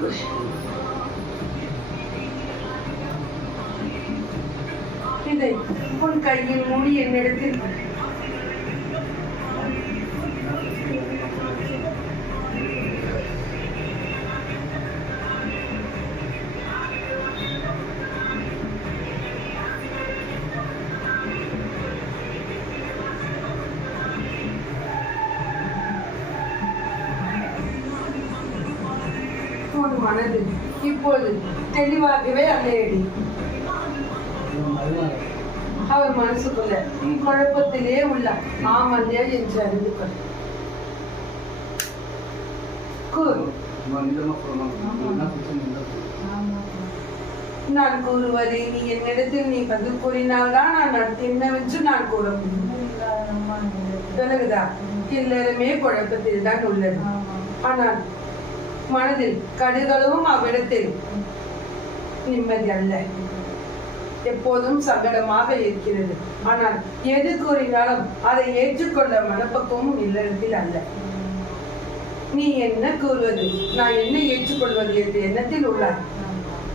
மூடிக்கொள். இதை உன் கையில் மூடி என்னிடத்தில் மனது இப்போது தெளிவாகவே அல்லையடி. அவர் மனசுக்குள்ள குழப்பத்திலே உள்ள ஆமல்யா என்று அறிந்து கொள். நான் கூறுவதை நீ என்னிடத்தில் நீ பதில் கூறினால்தான் நான் என்னவென்று நான் கூற முடியும். எல்லாருமே குழப்பத்தில் தான் உள்ளது. ஆனால் மனதில் கடுகளவும் அவ்விடத்தில் நிம்மதி அல்ல, எப்போதும் சங்கடமாக இருக்கிறது. ஆனால் எது கூறினாலும் அதை ஏற்றுக்கொள்ள மனப்பக்குவமும் இல்லறத்தில் அல்ல. நீ என்ன கூறுவது, நான் என்ன ஏற்றுக்கொள்வது என்ற எண்ணத்தில் உள்ளாய்.